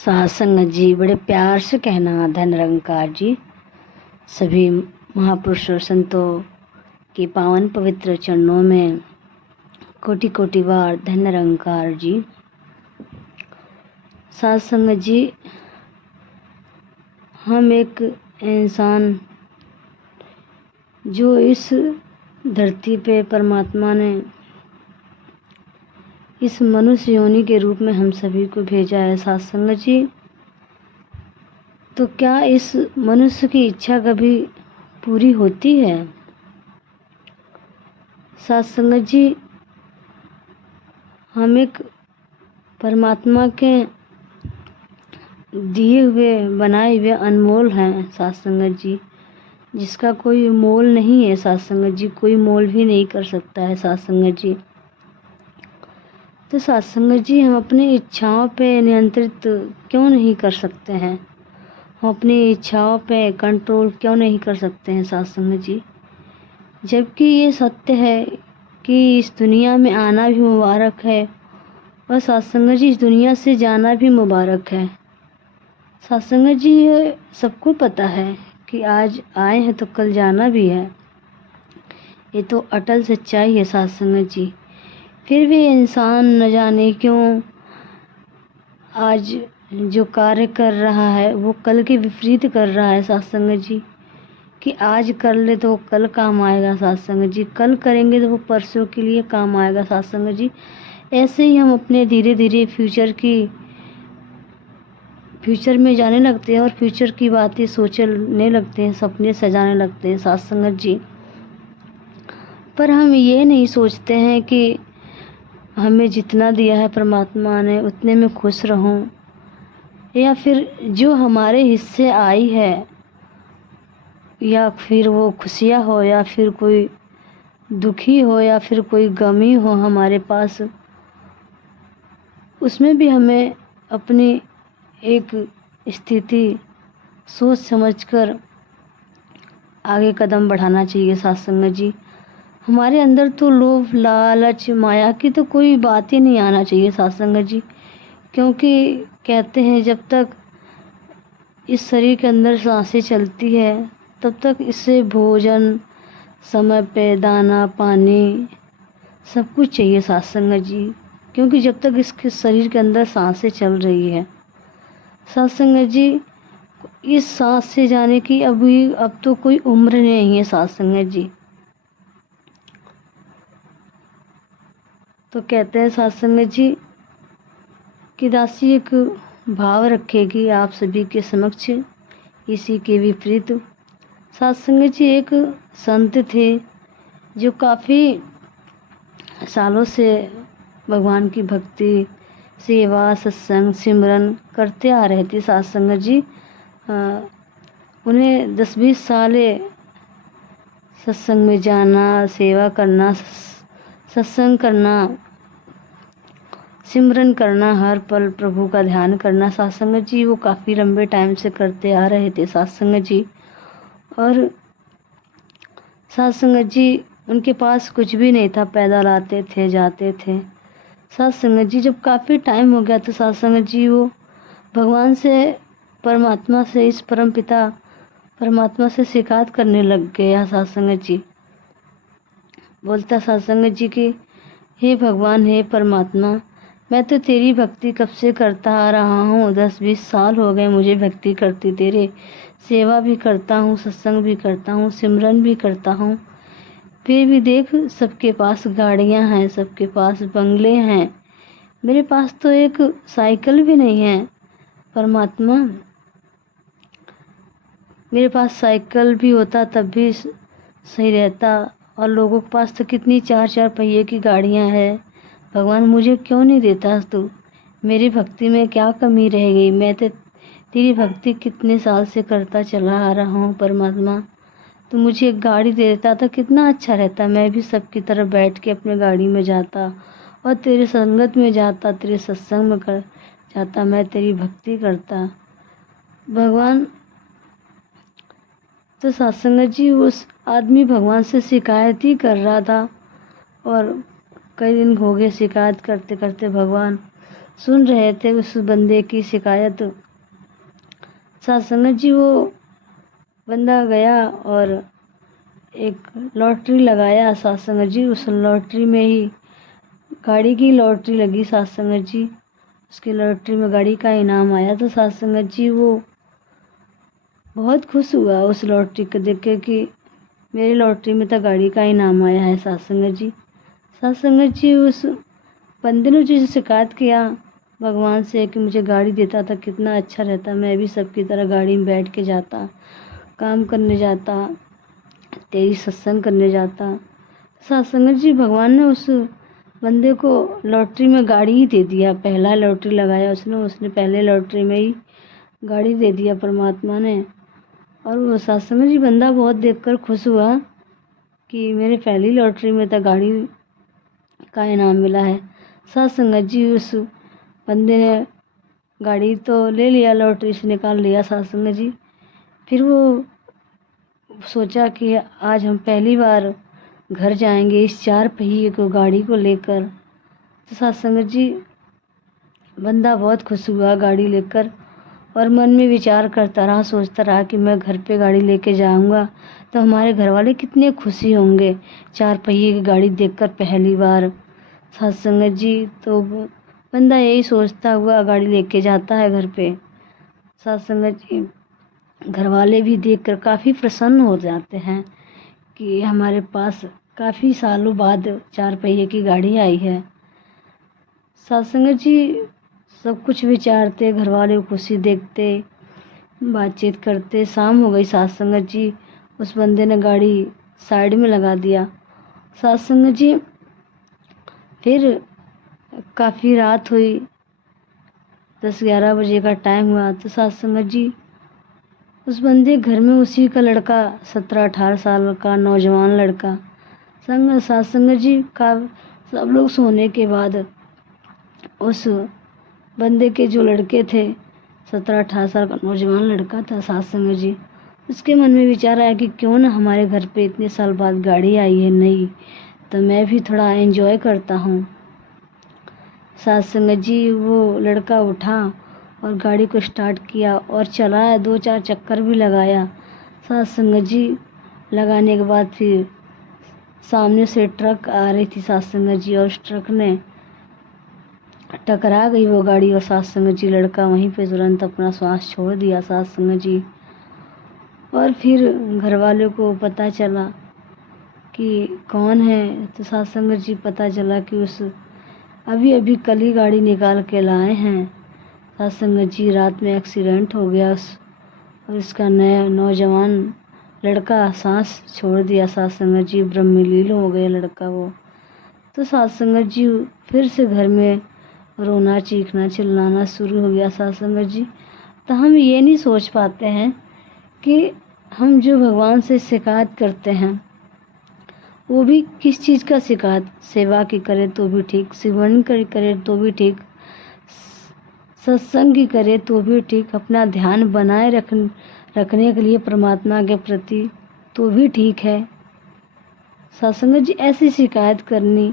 सत्संग जी बड़े प्यार से कहना धन निरंकार जी। सभी महापुरुषों संतों के पावन पवित्र चरणों में कोटि कोटि बार धन निरंकार जी। सत्संग जी, हम एक इंसान जो इस धरती पे परमात्मा ने इस मनुष्य योनि के रूप में हम सभी को भेजा है सत्संग जी। तो क्या इस मनुष्य की इच्छा कभी पूरी होती है? सत्संग जी, हम एक परमात्मा के दिए हुए बनाए हुए अनमोल हैं सत्संग जी, जिसका कोई मोल नहीं है सत्संग जी, कोई मोल भी नहीं कर सकता है सत्संग जी। तो सत्संग जी, हम अपनी इच्छाओं पे नियंत्रित क्यों नहीं कर सकते हैं? हम अपनी इच्छाओं पे कंट्रोल क्यों नहीं कर सकते हैं सत्संग जी? जबकि ये सत्य है कि इस दुनिया में आना भी मुबारक है और सत्संग जी इस दुनिया से जाना भी मुबारक है। सत्संग जी, ये सबको पता है कि आज आए हैं तो कल जाना भी है। ये तो अटल सच्चाई है सत्संग जी। फिर भी इंसान न जाने क्यों आज जो कार्य कर रहा है वो कल के विपरीत कर रहा है सत्संग जी, कि आज कर ले तो वो कल काम आएगा सत्संग जी, कल करेंगे तो वो परसों के लिए काम आएगा सत्संग जी। ऐसे ही हम अपने धीरे धीरे फ्यूचर में जाने लगते हैं और फ्यूचर की बातें सोचने लगते हैं, सपने सजाने लगते हैं सत्संग जी। पर हम ये नहीं सोचते हैं कि हमें जितना दिया है परमात्मा ने उतने में खुश रहूं, या फिर जो हमारे हिस्से आई है, या फिर वो खुशियाँ हो या फिर कोई दुखी हो या फिर कोई गमी हो हमारे पास, उसमें भी हमें अपनी एक स्थिति सोच समझकर आगे कदम बढ़ाना चाहिए सत्संग जी। हमारे अंदर तो लोभ लालच माया की तो कोई बात ही नहीं आना चाहिए सत्संग जी, क्योंकि कहते हैं जब तक इस शरीर के अंदर सांसें चलती है तब तक इससे भोजन समय पे दाना पानी सब कुछ चाहिए सत्संग जी, क्योंकि जब तक इसके शरीर के अंदर सांसें चल रही है सत्संग जी, इस सांस से जाने की अब तो कोई उम्र नहीं है सत्संग जी। तो कहते हैं सत्संग जी कि दासी एक भाव रखेगी आप सभी के समक्ष इसी के विपरीत। सत्संग जी, एक संत थे जो काफ़ी सालों से भगवान की भक्ति सेवा सत्संग सिमरन करते आ रहे थे सत्संग जी। उन्हें 10-20 साल सत्संग में जाना, सेवा करना, सत्संग करना, सिमरन करना, हर पल प्रभु का ध्यान करना सत्संग जी, वो काफ़ी लंबे टाइम से करते आ रहे थे सत्संग जी। और सत्संग जी, उनके पास कुछ भी नहीं था, पैदल आते थे जाते थे सत्संग जी। जब काफ़ी टाइम हो गया तो सत्संग जी वो भगवान से परमात्मा से इस परम पिता परमात्मा से शिकायत करने लग गया सत्संग जी। बोलता सत्संग जी कि हे भगवान हे परमात्मा, मैं तो तेरी भक्ति कब से करता आ रहा हूँ, 10-20 साल हो गए मुझे भक्ति करती, तेरे सेवा भी करता हूँ, सत्संग भी करता हूँ, सिमरन भी करता हूँ, फिर भी देख सबके पास गाड़ियाँ हैं, सबके पास बंगले हैं, मेरे पास तो एक साइकिल भी नहीं है परमात्मा। मेरे पास साइकिल भी होता तब भी सही रहता, और लोगों के पास तो कितनी 4-4 पहिए की गाड़ियाँ हैं। भगवान मुझे क्यों नहीं देता तू? मेरी भक्ति में क्या कमी रह गई? मैं तो तेरी भक्ति कितने साल से करता चला आ रहा हूँ परमात्मा, तो मुझे एक गाड़ी दे देता तो कितना अच्छा रहता, मैं भी सबकी तरफ बैठ के अपने गाड़ी में जाता और तेरे संगत में जाता, तेरे सत्संग में कर जाता, मैं तेरी भक्ति करता भगवान। तो सत्संग जी, उस आदमी भगवान से शिकायत ही कर रहा था और कई दिन हो गए शिकायत करते करते भगवान सुन रहे थे उस बंदे की शिकायत। साथ संगत जी वो बंदा गया और एक लॉटरी लगाया साथ संगत जी। उस लॉटरी में ही गाड़ी की लॉटरी लगी साथ संगत जी। उसकी लॉटरी में गाड़ी का इनाम आया। तो साथ संगत जी वो बहुत खुश हुआ उस लॉटरी को देख के कि मेरी लॉटरी में तो गाड़ी का इनाम आया है साथ संगत जी। साथ संगत जी उस बंदे ने जो शिकायत किया भगवान से कि मुझे गाड़ी देता था कितना अच्छा रहता, मैं भी सबकी तरह गाड़ी में बैठ के जाता, काम करने जाता, तेरी सत्संग करने जाता। साथ संगत जी भगवान ने उस बंदे को लॉटरी में गाड़ी ही दे दिया। पहला लॉटरी लगाया उसने पहले लॉटरी में ही गाड़ी दे दिया परमात्मा ने। और वो साथ संगत जी बंदा बहुत देखकर खुश हुआ कि मेरे पहली लॉटरी में तो गाड़ी का इनाम मिला है। साथ संगत जी उस बंदे ने गाड़ी तो ले लिया, लॉटरी से निकाल लिया साथ संगत जी। फिर वो सोचा कि आज हम पहली बार घर जाएंगे इस 4 पहिए को गाड़ी को लेकर। तो साथ संगत जी बंदा बहुत खुश हुआ गाड़ी लेकर और मन में विचार करता रहा, सोचता रहा कि मैं घर पे गाड़ी लेके जाऊंगा तो हमारे घर वाले कितने खुशी होंगे 4 पहिए की गाड़ी देखकर पहली बार। साथ संगत जी तो बंदा यही सोचता हुआ गाड़ी लेके जाता है घर पे। साथ संगत जी घर वाले भी देखकर काफ़ी प्रसन्न हो जाते हैं कि हमारे पास काफ़ी सालों बाद 4 पहिए की गाड़ी आई है। साथ संगत जी सब कुछ विचारते, घर वाले को खुशी देखते, बातचीत करते। शाम हो गई साथ संगत जी। उस बंदे ने गाड़ी साइड में लगा दिया। साथ संगत जी फिर काफ़ी रात हुई, 10-11 बजे का टाइम हुआ। तो साथ संगत जी उस बंदे घर में उसी का लड़का 17-18 साल का नौजवान लड़का साथ संगत जी का सब लोग सोने के बाद उस बंदे के जो लड़के थे 17-18 साल का नौजवान लड़का था साथ संगत जी, उसके मन में विचार आया कि क्यों ना हमारे घर पे इतने साल बाद गाड़ी आई है नई, तो मैं भी थोड़ा एंजॉय करता हूँ। साथ संगत जी वो लड़का उठा और गाड़ी को स्टार्ट किया और चलाया, 2-4 चक्कर भी लगाया। साथ संगत जी लगाने के बाद फिर सामने से ट्रक आ रही थी साथ संगत जी और उस ट्रक ने टकरा गई वो गाड़ी और साथ संगत जी लड़का वहीं पे तुरंत अपना श्वास छोड़ दिया साथ संगत जी। और फिर घर वालों को पता चला कि कौन है, तो साथ संगत जी पता चला कि उस अभी कल ही गाड़ी निकाल के लाए हैं साथ संगत जी। रात में एक्सीडेंट हो गया और इसका नया नौजवान लड़का सांस छोड़ दिया साथ संगत जी, ब्रह्मलीन हो गया लड़का वो। तो साथ संगत जी फिर से घर में रोना चीखना चिल्लाना शुरू हो गया साथ संगत जी। तो हम ये नहीं सोच पाते हैं कि हम जो भगवान से शिकायत करते हैं वो भी किस चीज़ का शिकायत, सेवा की करे तो भी ठीक, सिमरन करे तो भी ठीक, सत्संग की करे तो भी ठीक, अपना ध्यान बनाए रखने के लिए परमात्मा के प्रति तो भी ठीक है। साथ संगत जी ऐसी शिकायत करनी,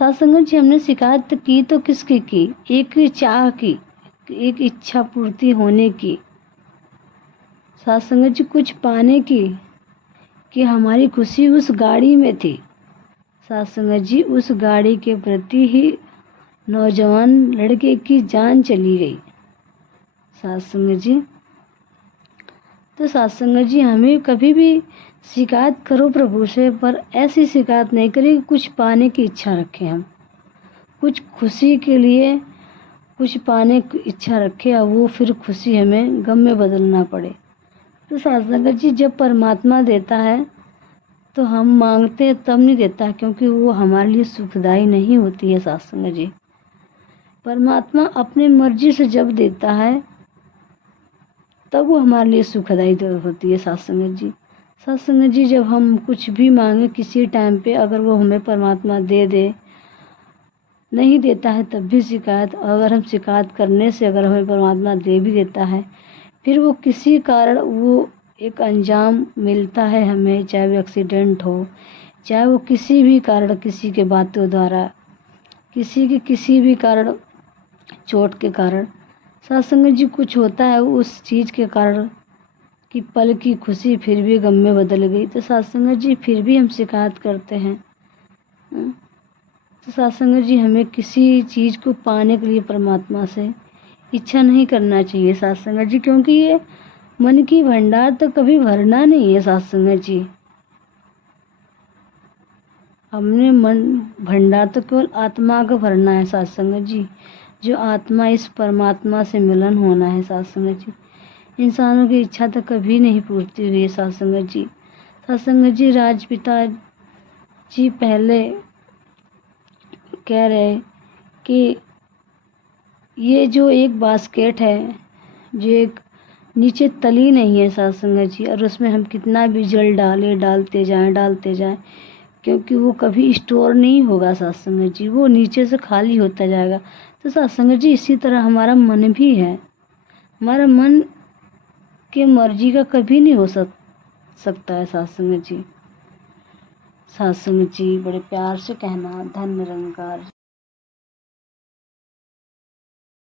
साथ संगत जी हमने शिकायत की तो किसकी की, एक चाह की, एक इच्छा पूर्ति होने की, साथ संगत जी कुछ पाने की कि हमारी खुशी उस गाड़ी में थी। साथ संगत जी उस गाड़ी के प्रति ही नौजवान लड़के की जान चली गई साथ संगत जी। तो साथ संगत जी हमें कभी भी शिकायत करो प्रभु से, पर ऐसी शिकायत नहीं करें कि कुछ पाने की इच्छा रखें, हम कुछ खुशी के लिए कुछ पाने की इच्छा रखें और वो फिर खुशी हमें गम में बदलना पड़े। तो साथ संगत जी जब परमात्मा देता है तो हम मांगते तब नहीं देता, क्योंकि वो हमारे लिए सुखदायी नहीं होती है साथ संगत जी। परमात्मा अपने मर्जी से जब देता है तब वो हमारे लिए सुखदायी होती है साथ संगत जी। साथ संगत जी जब हम कुछ भी मांगे किसी टाइम पे, अगर वो हमें परमात्मा दे दे, नहीं देता है तब भी शिकायत, अगर हम शिकायत करने से अगर हमें परमात्मा दे भी देता है फिर वो किसी कारण वो एक अंजाम मिलता है हमें, चाहे वो एक्सीडेंट हो, चाहे वो किसी भी कारण, किसी के बातों द्वारा, किसी के किसी भी कारण चोट के कारण। साथ संगत जी कुछ होता है उस चीज़ के कारण कि पल की खुशी फिर भी गम में बदल गई, तो साथ संगत जी फिर भी हम शिकायत करते हैं। तो साथ संगत जी हमें किसी चीज़ को पाने के लिए परमात्मा से इच्छा नहीं करना चाहिए साथ संगत जी, क्योंकि ये मन की भंडार तो कभी भरना नहीं है साथ संगत जी। हमने मन भंडार तो केवल आत्मा का भरना है साथ संगत जी, जो आत्मा इस परमात्मा से मिलन होना है साथ संगत जी। इंसानों की इच्छा तो कभी नहीं पूर्ति हुई है साथ संगत जी। साथ संगत जी राजपिता जी पहले कह रहे कि ये जो एक बास्केट है, जो एक नीचे तली नहीं है साथ संगत जी, और उसमें हम कितना भी जल डालते जाएं, क्योंकि वो कभी स्टोर नहीं होगा साथ संगत जी, वो नीचे से खाली होता जाएगा। तो साथ संगत जी इसी तरह हमारा मन भी है। हमारा मन के मर्जी का कभी नहीं हो सकता है साथ संगत जी। साथ संगत जी बड़े प्यार से कहना, धन्य निरंकार।